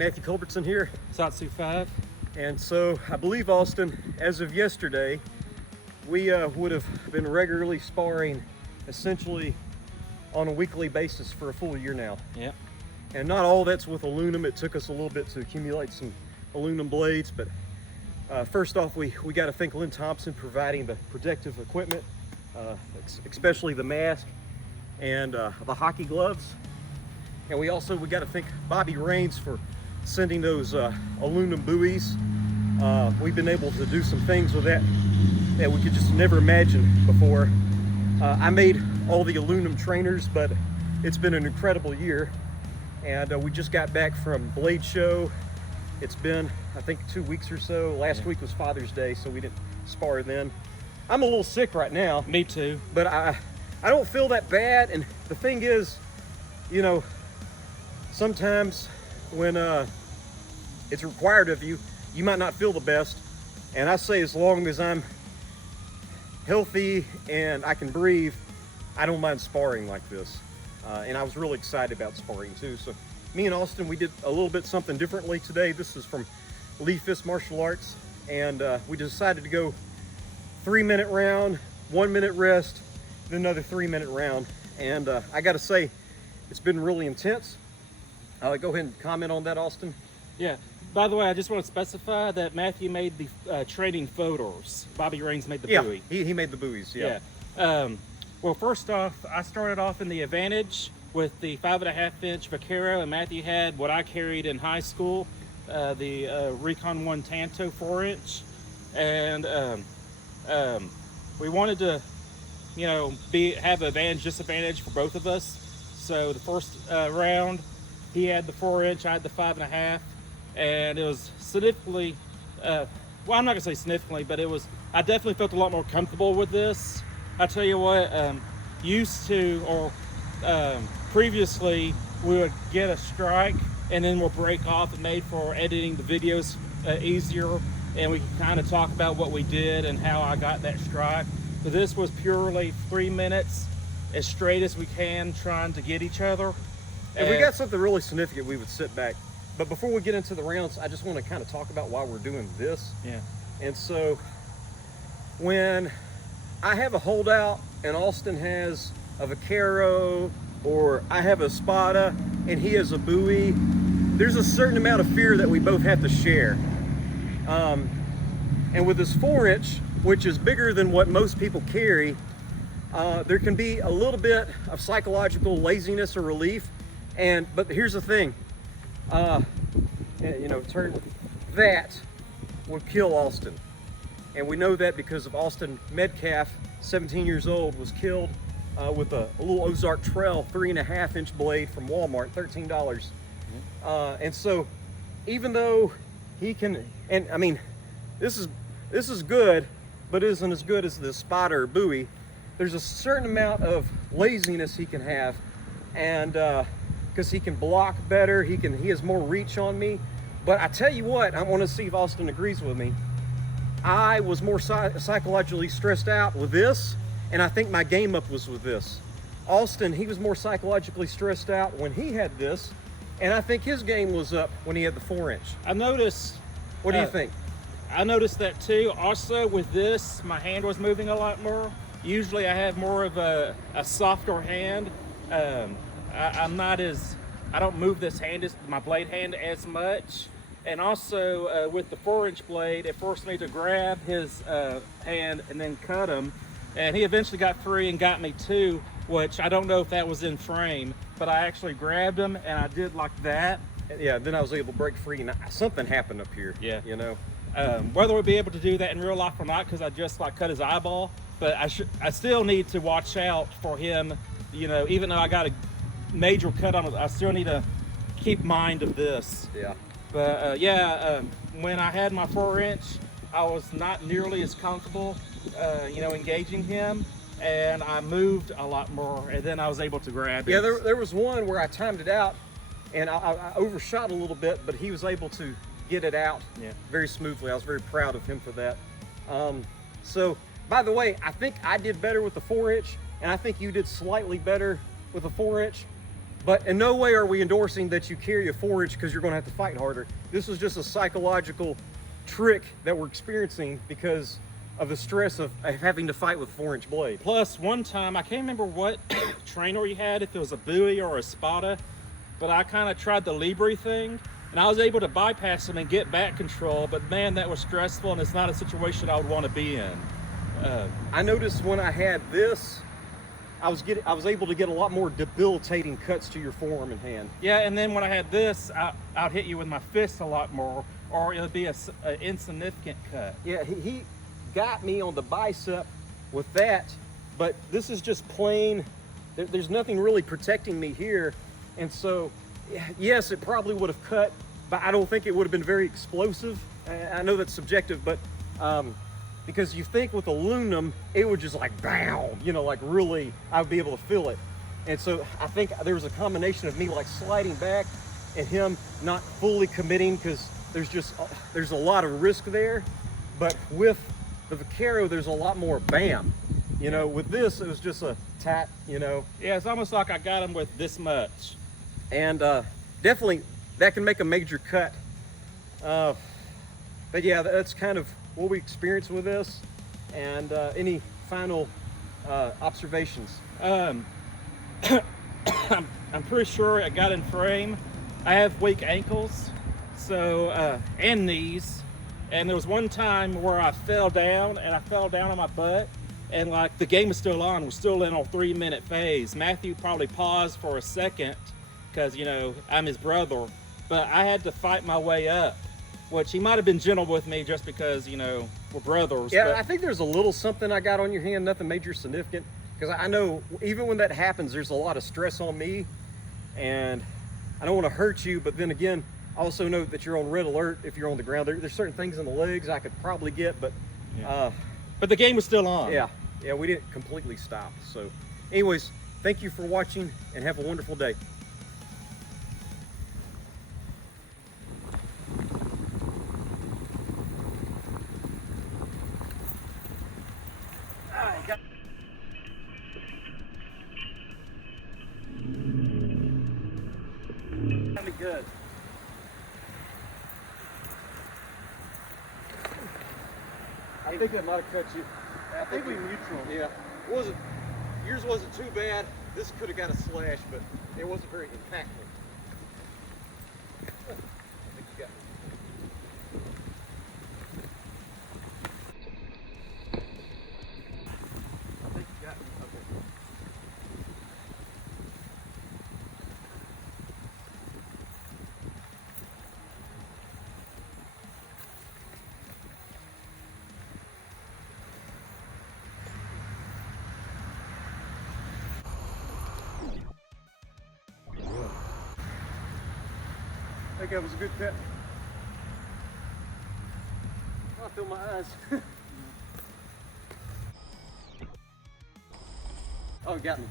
Mathew Culbertson here. Satsu 5. And so I believe, Austin, as of yesterday, we would have been regularly sparring essentially on a weekly basis for a full year now. Yeah. And not all that's with aluminum. It took us a little bit to accumulate some aluminum blades, but first off, we got to thank Lynn Thompson providing the protective equipment, especially the mask and the hockey gloves. And we got to thank Bobby Raines for sending those aluminum buoys. We've been able to do some things with that we could just never imagine before. I made all the aluminum trainers, but it's been an incredible year. And we just got back from Blade Show. It's been, I think, 2 weeks or so. Last week was Father's Day, so we didn't spar then. I'm a little sick right now. Me too. But I don't feel that bad. And the thing is, you know, sometimes when it's required of you, you might not feel the best. And I say as long as I'm healthy and I can breathe, I don't mind sparring like this. And I was really excited about sparring too. So me and Austin, we did a little bit something differently today. This is from Lee Fist Martial Arts. And we decided to go 3-minute round, 1 minute rest, then another 3-minute round. And I gotta say, it's been really intense. Go ahead and comment on that, Austin. Yeah. By the way, I just want to specify that Mathew made the training photos. Bobby Raines made the buoy. He made the buoys, yeah. Well, first off, I started off in the Advantage with the 5.5-inch Vaquero, and Mathew had what I carried in high school, the Recon 1 Tanto 4-inch. And we wanted to, you know, have advantage, disadvantage for both of us. So the first round, he had the 4-inch, I had the 5.5, and it was significantly, well, I'm not gonna say significantly, but I definitely felt a lot more comfortable with this. I tell you what, previously we would get a strike and then we'll break off. It made for editing the videos easier, and we can kind of talk about what we did and how I got that strike. But this was purely 3 minutes, as straight as we can, trying to get each other. And we got something really significant, we would sit back. But before we get into the rounds, I just want to kind of talk about why we're doing this. Yeah. And so when I have a holdout and Austin has a Vaquero, or I have a Spada and he has a buoy, there's a certain amount of fear that we both have to share. And with this 4-inch, which is bigger than what most people carry, there can be a little bit of psychological laziness or relief. But here's the thing, you know, that would kill Austin. And we know that because of Austin Metcalf, 17 years old, was killed with a little Ozark Trail 3.5-inch blade from Walmart, $13. And so even though he can, and I mean, this is good, but isn't as good as the spotter buoy. There's a certain amount of laziness he can have, and because he can block better, he has more reach on me. But I tell you what, I want to see if Austin agrees with me. I was more psychologically stressed out with this, and I think my game up was with this. Austin, he was more psychologically stressed out when he had this, and I think his game was up when he had the 4-inch. I noticed. What do you think? I noticed that too. Also with this, my hand was moving a lot more. Usually I have more of a softer hand. I don't move this hand, my blade hand, as much. And also with the 4-inch blade, it forced me to grab his hand and then cut him. And he eventually got free and got me too, which I don't know if that was in frame, but I actually grabbed him and I did like that. Yeah, then I was able to break free, and something happened up here. Yeah. You know? Whether we'll be able to do that in real life or not, because I just like cut his eyeball, but I still need to watch out for him, you know, even though I got a major cut on it, I still need to keep mind of this. Yeah. But when I had my 4-inch, I was not nearly as comfortable, you know, engaging him, and I moved a lot more, and then I was able to grab it. Yeah, there was one where I timed it out, and I overshot a little bit, but he was able to get it out very smoothly. I was very proud of him for that. So, by the way, I think I did better with the 4-inch, and I think you did slightly better with the 4-inch. But in no way are we endorsing that you carry a 4-inch because you're going to have to fight harder. This is just a psychological trick that we're experiencing because of the stress of having to fight with 4-inch blade. Plus, one time, I can't remember what trainer he had, if it was a buoy or a Spada, but I kind of tried the Libre thing, and I was able to bypass him and get back control, but man, that was stressful, and it's not a situation I would want to be in. I noticed when I had this, I was able to get a lot more debilitating cuts to your forearm and hand. Yeah, and then when I had this, I'd hit you with my fist a lot more, or it would be an insignificant cut. Yeah, he got me on the bicep with that, but this is just plain, there's nothing really protecting me here. And so, yes, it probably would have cut, but I don't think it would have been very explosive. I know that's subjective, but because you think with aluminum, it would just like bam, you know, like really, I would be able to feel it. And so I think there was a combination of me like sliding back and him not fully committing because there's a lot of risk there. But with the Vaquero, there's a lot more bam. You know, with this, it was just a tap, you know. Yeah, it's almost like I got him with this much. And definitely that can make a major cut. But yeah, that's kind of what we experienced with this. And any final observations? I'm pretty sure I got in frame. I have weak ankles, so and knees. And there was one time where I fell down, and I fell down on my butt, and like the game was still on. We're still in a 3-minute phase. Mathew probably paused for a second because, you know, I'm his brother, but I had to fight my way up, which he might have been gentle with me just because, you know, we're brothers. Yeah, but I think there's a little something I got on your hand, nothing major significant, because I know even when that happens, there's a lot of stress on me, and I don't want to hurt you, but then again, I also know that you're on red alert if you're on the ground. There's certain things in the legs I could probably get, but but the game was still on. Yeah, we didn't completely stop. So anyways, thank you for watching and have a wonderful day. That'd be good. I think that might have cut you. I think we neutral. Yeah, yours wasn't too bad. This could have got a slash, but it wasn't very impactful. I think you got me. I think you got me. Okay. I think that was a good cut. Oh, I feel my eyes. Oh, it got me.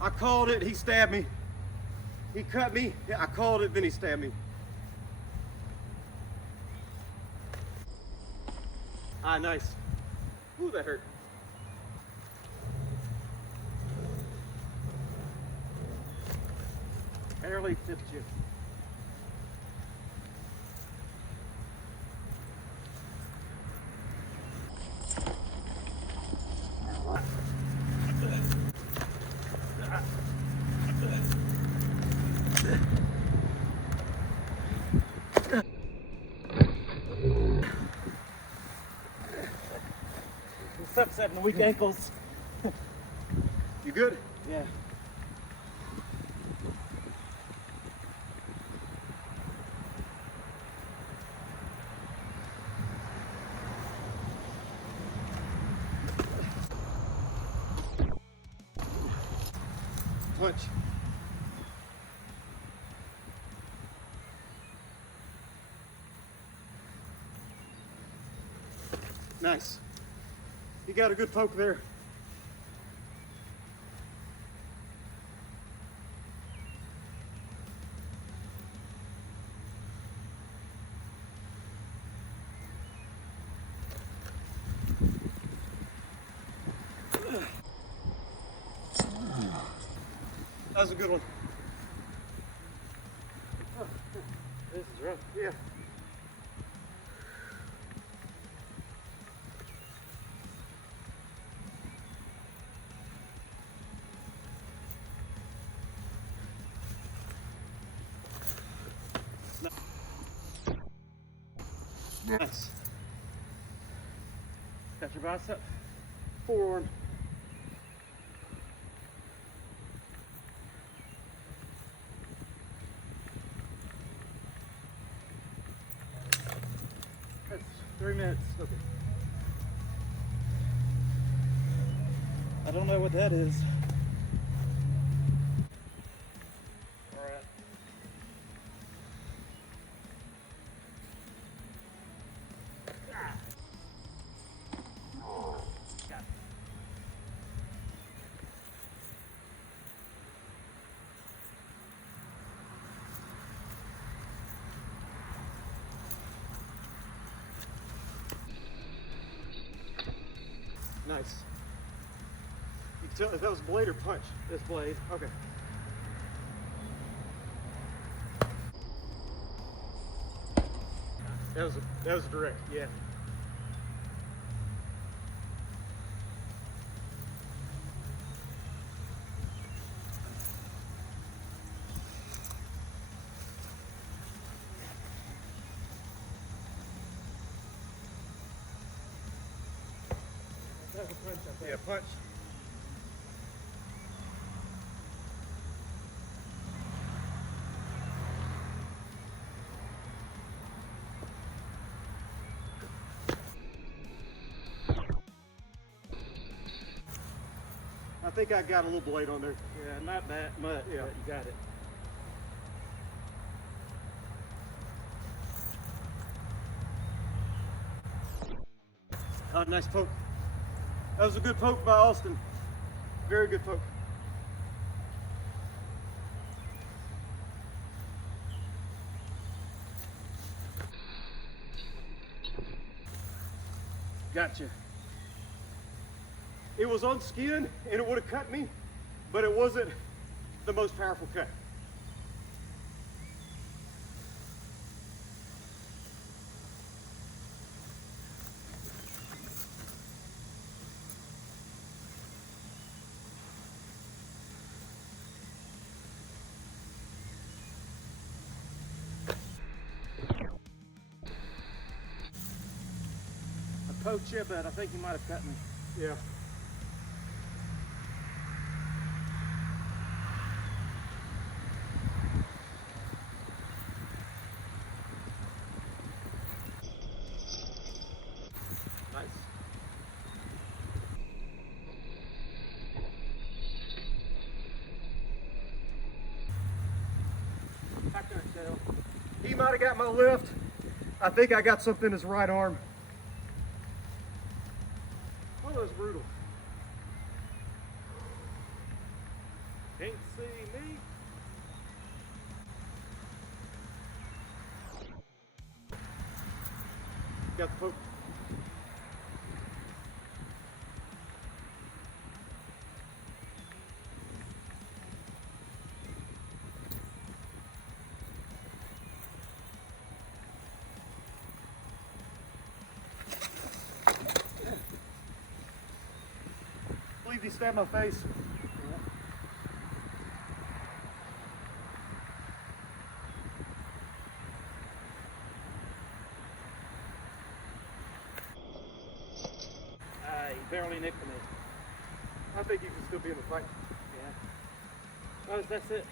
I called it, he stabbed me. He cut me, yeah, I called it, then he stabbed me. Ah, nice. Ooh, that hurt. Barely tipped you. What's up, 7 weak ankles? You good? Yeah. Punch. Nice. You got a good poke there. That was a good one. This is rough. Yeah. Nice. Got your bicep? Forearm. That's 3 minutes. Okay. I don't know what that is. All right. Got it. Nice. You can tell if that was blade or punch. This blade. Okay. That was direct. Yeah. That was a punch, I think. Yeah, punch. I think I got a little blade on there. Yeah, not that much, Yeah. but you got it. Oh, nice poke. That was a good poke by Austin. Very good poke. Gotcha. It was on skin and it would have cut me, but it wasn't the most powerful cut. I poked you, but I think you might have cut me. Yeah. Nice. I couldn't tell. He might have got my left. I think I got something in his right arm. Oh, that was brutal. Can't see me. Got the poke. I believe he stabbed my face. You barely nicked me. I think he can still be in the fight. Yeah. Oh, that's it.